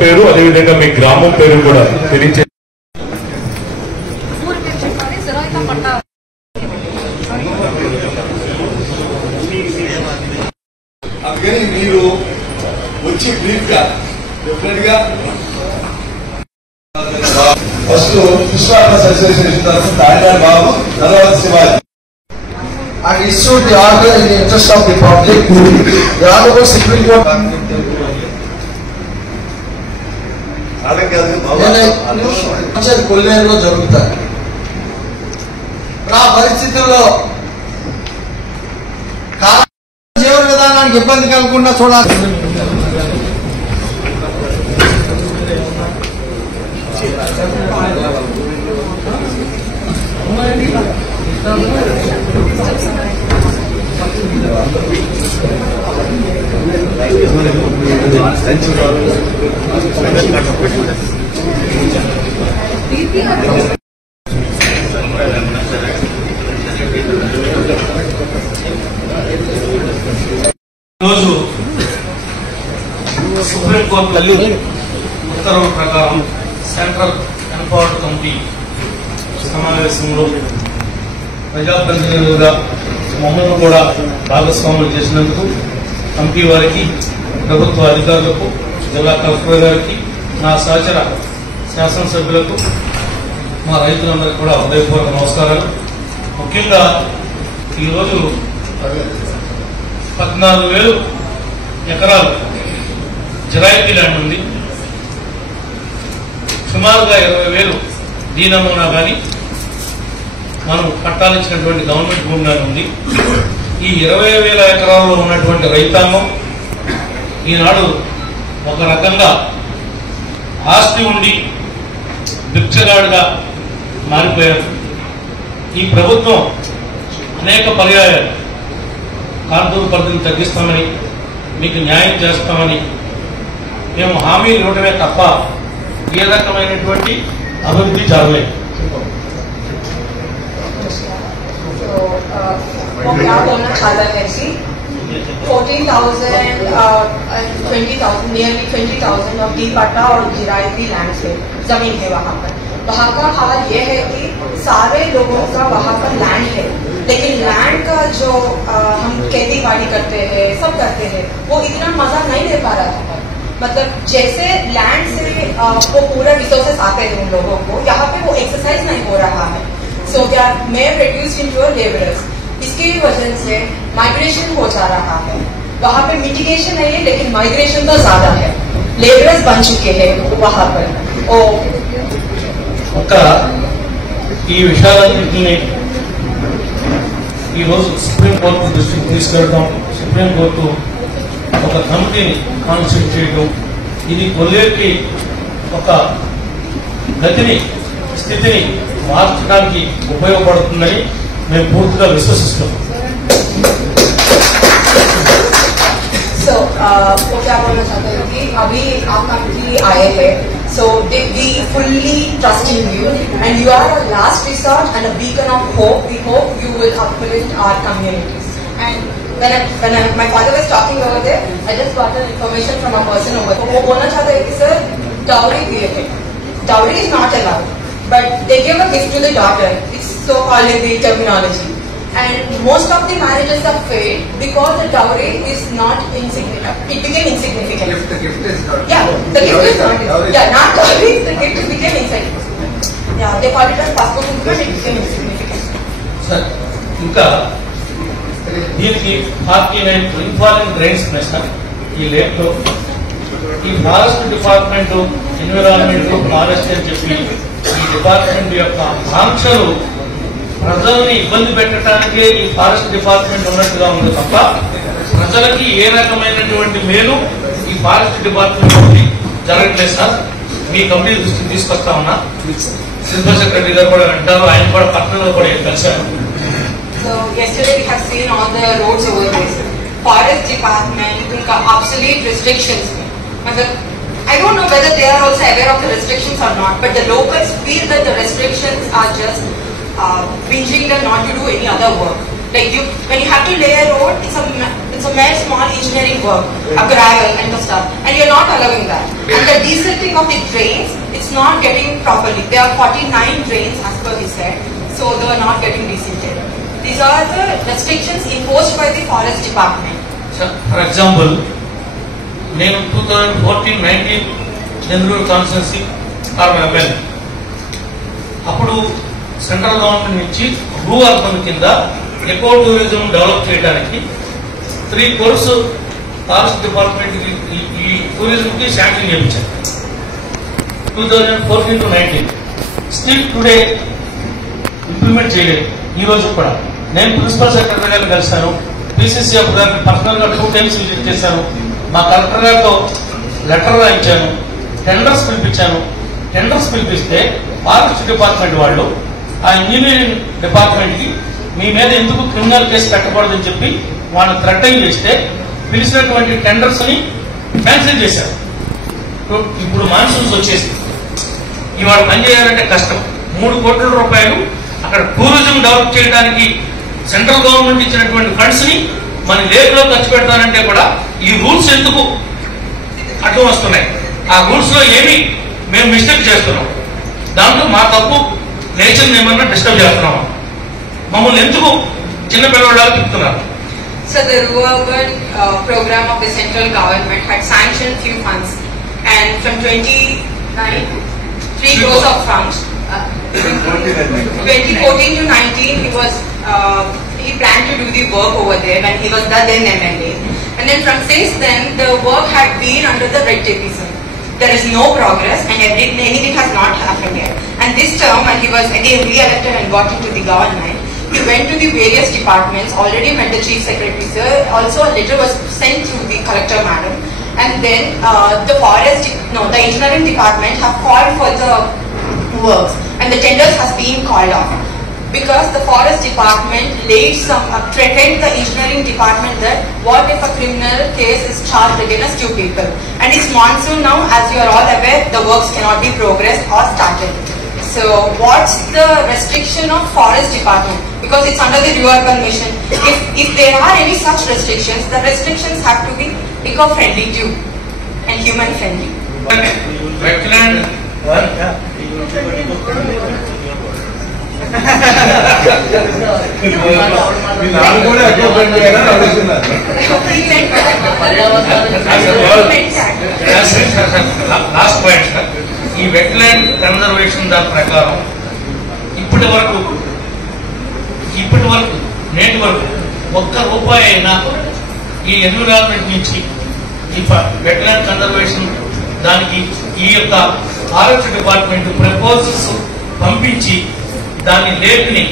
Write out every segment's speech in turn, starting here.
పేరు అదేవిధంగా మీ గ్రామం పేరు కూడా తెలియజే అందుకని మీరు వచ్చి బ్రీఫ్ గా డెఫినెట్ గా ఫస్ట్ కృష్ణాట్రస్ అసోసియేషన్ తరఫున తాయినాడు బాబు తర్వాత Shivaji and issued the order in the interest of the public. The Honorable Supreme Court కొల్లేరులో జరుగుతాయి. ఆ పరిస్థితుల్లో జీవన విధానానికి ఇబ్బంది కలగకుండా చూడాలి. రోజు సుప్రీంకోర్టు ఉత్తర్వుల ప్రకారం సెంట్రల్ ఎన్పవర్డ్ కమిటీ సమావేశంలో ప్రజాప్రతినిధులుగా మమ్మల్ని కూడా భాగస్వాములు చేసినందుకు కమిటీ వారికి, ప్రభుత్వ అధికారులకు, జిల్లా కలెక్టర్ గారికి, నా సహచర శాసనసభ్యులకు, మా రైతులందరికీ కూడా హృదయపూర్వక నమస్కారాలు. ముఖ్యంగా ఈరోజు 14,000 ఎకరాలు జిరాయితీ ల్యాండ్ ఉంది. సుమారుగా 20,000 దీనమూనా కానీ మనం పట్టాలిచ్చినటువంటి గవర్నమెంట్ భూమి కానీ ఉంది. ఈ 20,000 ఎకరాల్లో ఉన్నటువంటి రైతాంగం ఈనాడు ఒక రకంగా ఆస్తి ఉండి భిక్షగాడుగా మారిపోయారు. ఈ ప్రభుత్వం అనేక పర్యాయాలు కాంటూరు పరిధిని తగ్గిస్తామని, మీకు న్యాయం చేస్తామని మేము హామీలు ఇవ్వడమే తప్ప ఏ రకమైనటువంటి అభివృద్ధి జరగలేదు. क्या बोलना चाहता है कि 14,000 20,000 नियरली 20,000 ऑफ डी पट्टा और जिरायती लैंड से जमीन है वहाँ पर. वहाँ का हाल ये है कि सारे लोगों का वहाँ पर लैंड है, लेकिन लैंड का जो हम खेती बाड़ी करते हैं, सब करते हैं, वो इतना मजा नहीं ले पा रहा था. मतलब जैसे लैंड से वो पूरा रिसोर्सेस आते हैं उन लोगों को, यहाँ पे वो एक्सरसाइज नहीं हो रहा है. सो क्या मैं रिड्यूस इन योर लेबरर्स, इसकी वजह से माइग्रेशन हो जा रहा है. वहाँ पे मिटिगेशन नहीं है, लेकिन माइग्रेशन तो ज्यादा है. लेबरर्स बन चुके हैं वहाँ पर. ఈ విషయాలన్నింటినీ ఈరోజు సుప్రీంకోర్టు దృష్టికి తీసుకెళ్తాం. సుప్రీంకోర్టు ఒక కమిటీని కాన్స్టిట్యూట్ చేయడం, ఇది కొల్లేరుకి ఒక గతిని, స్థితిని మార్చడానికి ఉపయోగపడుతుందని మేము పూర్తిగా విశ్వసిస్తాం. So, वो क्या बोलना चाहते हैं कि अभी आप कमिटी आए हैं, so we fully trust in you and you are a last resort and a beacon of hope. We hope you will uplift our communities. And when my father was talking over there, I just got an information from a person over there. वो बोलना चाहते हैं कि sir, dowry दिए थे. Dowry is not allowed, but they give a gift to the daughter. It's so called in the terminology. And most of the marriages are failed because the dowry is not insignificant. It became insignificant. The gift is not. Yeah, the gift is not. Yeah, not dowry. The gift became insignificant. Yeah, they call it as passport because it became insignificant. Sir, ఇంకా దీనికి 49 ఇన్ఫాలింగ్ drains ఉన్నాయి sir ఈ lake లో. ఈ forest department, environment, forest అని చెప్పి ఈ department యొక్క ఆంక్షలు ప్రజల్ని ఇబ్బంది పెట్టడానికే ఈ ఫారెస్ట్ డిపార్ట్మెంట్ ఉన్నట్టుగా ఉంది తప్ప ప్రజలకి ఏ రకమైనటువంటి మేలు ఈ ఫారెస్ట్ డిపార్ట్మెంట్ నుండి జరగట్లేదు సార్. మీ కమిటీ దృష్టికి తీసుకొస్తా ఉన్నా. ప్రిన్సిపల్ సెక్రటరీ గారు కూడా అంటారు, ఆయన కూడా పట్టణంలో కూడా కలిశారు. So yesterday we have seen all the roads over there. Forest department, उनका obsolete restrictions. मतलब I don't know whether they are also aware of the restrictions or not, but the locals feel that the restrictions are just binging them not to do any other work. Like when you have to lay a road, it's a mere small engineering work, a gravel kind of stuff, and you're not allowing that. And the desilting of the drains, it's not getting properly. There are 49 drains as per he said, so they are not getting desilted. These are the restrictions imposed by the forest department. So, for example, నేను 2014-19 Nellore constituency ML అప్పుడు central government నుంచి భూ urban కింద eco tourism develop చేయడానికి 3 crores forest department ఈ tourism కి sanction చేయించారు 2014-19. Still today implement చేయలేదు. ఈ రోజు కూడా నేను ప్రిన్సిపల్ సెక్రటరీ గారిని కలిశాను, పిసిసి గారిని పర్సనల్ గా 2 times విజిట్ చేశాను, మా కలెక్టర్ గారితో లెటర్ రాయించాను, టెండర్స్ పిలిపించాను. టెండర్స్ పిలిపిస్తే ఫారెస్ట్ డిపార్ట్మెంట్ వాళ్ళు ఆ ఇంజనీరింగ్ డిపార్ట్మెంట్ కి మీ మీద ఎందుకు క్రిమినల్ కేసు పెట్టకూడదని చెప్పి వాళ్ళని థ్రెటన్ చేస్తే పిలిచినటువంటి టెండర్స్ ని క్యాన్సిల్ చేశారు. ఇప్పుడు మాన్సూన్స్ వచ్చేసి ఇవాళ పనిచేయాలంటే కష్టం. 3 కోట్ల రూపాయలు అక్కడ టూరిజం డెవలప్ చేయడానికి సెంట్రల్ గవర్నమెంట్ ఇచ్చినటువంటి ఫండ్స్ ని మన లేక్ లో ఖర్చు పెడతానంటే కూడా ఈ రూల్స్ ఎందుకు అడ్డు వస్తున్నాయి? ఆ రూల్స్ లో ఏమి మేము మిస్టేక్ చేస్తున్నాం? దాంట్లో మా తప్పు నేచర్ ఏమన్నా డిస్టర్బ్ చేస్తున్నామా? మమ్మల్ని ఎందుకు చిన్న పిల్లవాళ్ళు తిప్పుతున్నారు? So the rural program of the central government had sanctioned few funds, and from 3 crores of funds. 2014-19 he planned to do the work over there when he was the then MLA, and then from since then the work had been under the red tapeism. There is no progress and anything has not happened yet. And this term, when he was again re-elected and got into the government, he went to the various departments, already met the chief secretary sir, also a letter was sent to the collector madam, and then the engineering department have called for the works and the tenders has been called off because the forest department threatened the engineering department that what if a criminal case is charged against 2 people, and it's monsoon now, as you are all aware, the works cannot be progressed or started. So what's the restriction of forest department? Because it's under the urban mission. If there are any such restrictions, the restrictions have to be eco-friendly too and human-friendly. Wetland. Last point sir, ఈ wetland conservation దాని ప్రకారం ఇప్పటి వరకు నేటి వరకు ₹1 అయినా ఈ environment నుంచి ఈ వెట్లాండ్ కన్జర్వేషన్ దానికి ఈ యొక్క ఫారెస్ట్ డిపార్ట్మెంట్ ప్రపోజల్స్ పంపించి దాని లేక్ ని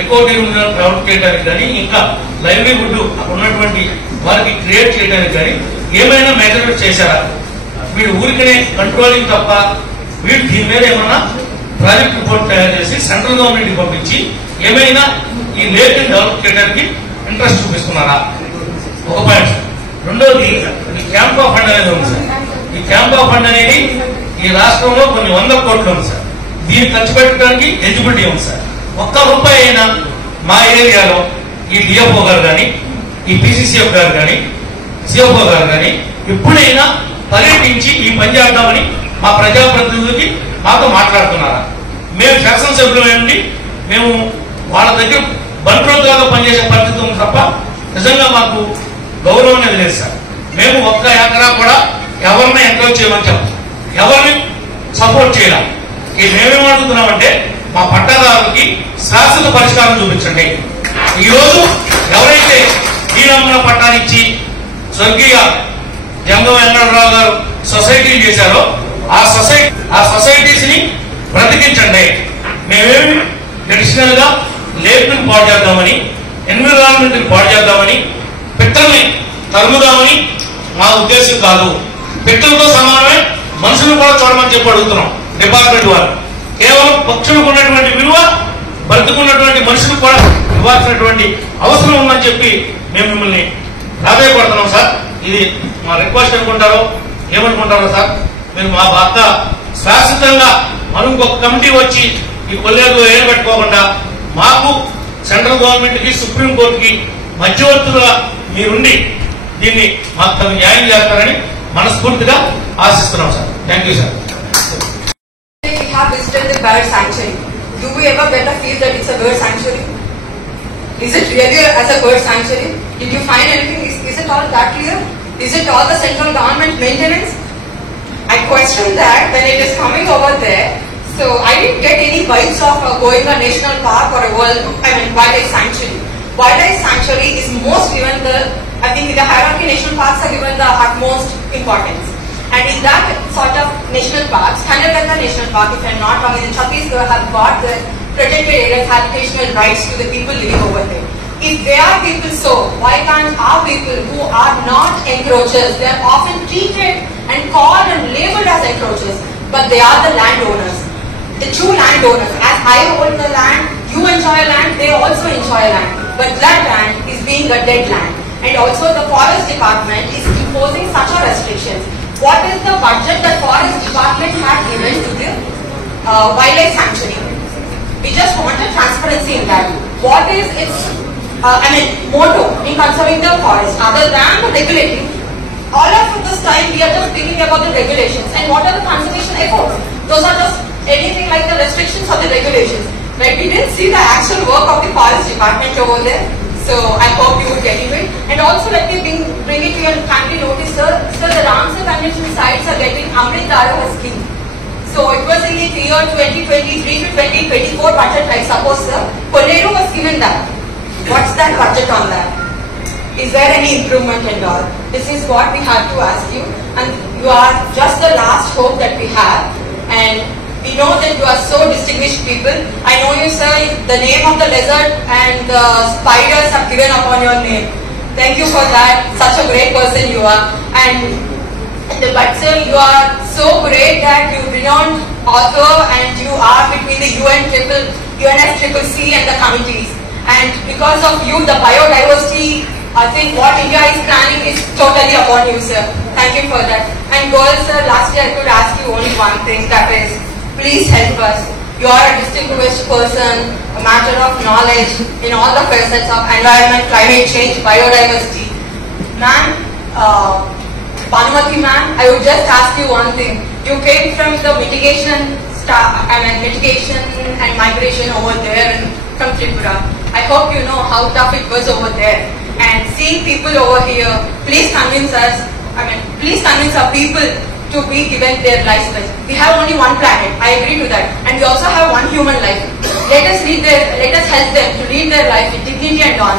ఎకో టూరిజం డెవలప్ చేయడానికి కానీ ఇంకా లైవ్లీహుడ్ అక్కడ ఉన్నటువంటి వారికి క్రియేట్ చేయడానికి కానీ ఏమైనా మెజర్మెంట్ చేశారా? వీడు ఊరికనే కంట్రోలింగ్ తప్ప వీడు దీని మీద ఏమన్నా ప్రాజెక్ట్ రిపోర్ట్ తయారు చేసి సెంట్రల్ గవర్నమెంట్ కి పంపించి ఏమైనా ఈ లేక్ ని డెవలప్ చేయడానికి ఇంట్రెస్ట్ చూపిస్తున్నారా? ఒక పాయింట్. రెండోది, ఈ క్యాంపా ఫండ్ అనేది ఉంది సార్. ఈ క్యాంపా ఫండ్ అనేది ఈ రాష్ట్రంలో కొన్ని 100 కోట్లు ఉంది సార్. దీన్ని ఖర్చు పెట్టడానికి ఎలిజిబిలిటీ ఉంది సార్. ₹1 అయినా మా ఏరియాలో ఈ డిఎఫ్ఓ గారు కానీ ఈ పిసిసిఎఫ్ గారు కానీ సిఎఫ్ఓ గారు కానీ ఎప్పుడైనా పర్యటించి ఈ పని చేద్దామని మా ప్రజాప్రతినిధులకి మాతో మాట్లాడుతున్నారా? మేము శాసనసభ్యులైంది మేము వాళ్ళ దగ్గర బంట్రోతులుగా పనిచేసే పరిస్థితి ఉంది తప్ప నిజంగా మాకు గౌరవం అనేది లేదు సార్. మేము 1 ఎకరా కూడా ఎవరిని ఎంకరేజ్ చేయమని చెప్పాం, ఎవరిని సపోర్ట్ చేయాలి. మేమేమడుగుతున్నామంటే మా పట్టాదారులకి శాశ్వత పరిష్కారం చూపించండి. ఈరోజు ఎవరైతే వీరమ్మల పట్టానిచ్చి స్వర్గీయ జంగం వెంకటరావు గారు సొసైటీలు చేశారో ఆ సొసైటీస్ ని బ్రతికించండి. మేమేమి ట్రెడిషనల్ గా లేక్ ని పాడు చేద్దామని, ఎన్విరాన్మెంట్ ని పాడు చేద్దామని, పిట్టల్ని తరుముదామని మా ఉద్దేశం కాదు. పిట్టలతో సమానమే మనుషులు కూడా చూడమని చెప్పి అడుగుతున్నాం డిపార్ట్మెంట్ వారు. కేవలం పక్షులకు ఉన్నటువంటి విలువ బ్రతుకున్నటువంటి మనుషులకు కూడా ఇవ్వాల్సినటువంటి అవసరం ఉందని చెప్పి మేము మిమ్మల్ని ప్రాధాయపడుతున్నాం సార్. ఇది మా రిక్వెస్ట్ అనుకుంటారో ఏమనుకుంటారో సార్. మీరు మా బాధ శాశ్వతంగా మనం ఇంకొక కమిటీ వచ్చి ఈ కొల్లేరు ఏం పెట్టుకోకుండా మాకు సెంట్రల్ గవర్నమెంట్ కి సుప్రీం కోర్టుకి మధ్యవర్తులుగా మీరుండి దీన్ని మాకు తగు న్యాయం చేస్తారని మనస్ఫూర్తిగా ఆశిస్తున్నాం sir. Thank you sir. We have visited the bird sanctuary. Do we ever get a feel that it's a bird sanctuary? Is it really as a bird sanctuary? Did you find anything? Is it all that clear? Is it all the central government maintenance? I question that when it is coming over there. So I didn't get any vibes of going a national park or a wildlife sanctuary. Wildlife sanctuary is most given I think in the hierarchy national parks are given the utmost importance. And in that sort of national parks, Kanaganda National Park, if I'm not wrong, in Chhattisgarh have got the protected areas habitational rights to the people living over there. If they are people so, why can't our people who are not encroachers, they are often treated and called and labeled as encroachers, but they are the landowners, the true landowners. As I hold the land, you enjoy land, they also enjoy land. But that land is being a dead land. And also the forest department is imposing such a restrictions. What is the budget that forest department had given to the wildlife sanctuary? We just wanted transparency in that. What is its motto in conserving the forest other than regulating? All of this time we are just thinking about the regulations. And what are the conservation efforts? Those are just anything like the restrictions or the regulations. Right? We didn't see the actual work of the forest department over there. So I hope you would get it. And also let me bring it to your kindly notice, sir. Sir, the Ramsar Convention sites are getting Amrit Dhara scheme. So it was in the year 2023 to 2024 budget, I suppose, sir. Koneru was given that. What's that budget on that? Is there any improvement and all? This is what we have to ask you. And you are just the last hope that we have. And we know that you are so distinguished people. I know you, sir. The name of the lizard and the spiders are given upon your name. Thank you for that. Such a great person you are. But sir, you are so great that you renowned author and you are between the UNFCCC and the committees. And because of you, the biodiversity, I think what India is planning is totally upon you, sir. Thank you for that. And girls, sir, lastly I could ask you only one thing, that is, please help us. You are a distinguished person, a matter of knowledge in all the facets of environment, climate change, biodiversity. Ma'am, Bhanumati ma'am, I would just ask you one thing. You came from the mitigation and migration over there from Tripura. I hope you know how tough it was over there. And seeing people over here, please convince us, please convince our people to be given their lives. We have only one planet, I agree to that. And we also have one human life. Let us help them to lead their life with dignity and honor.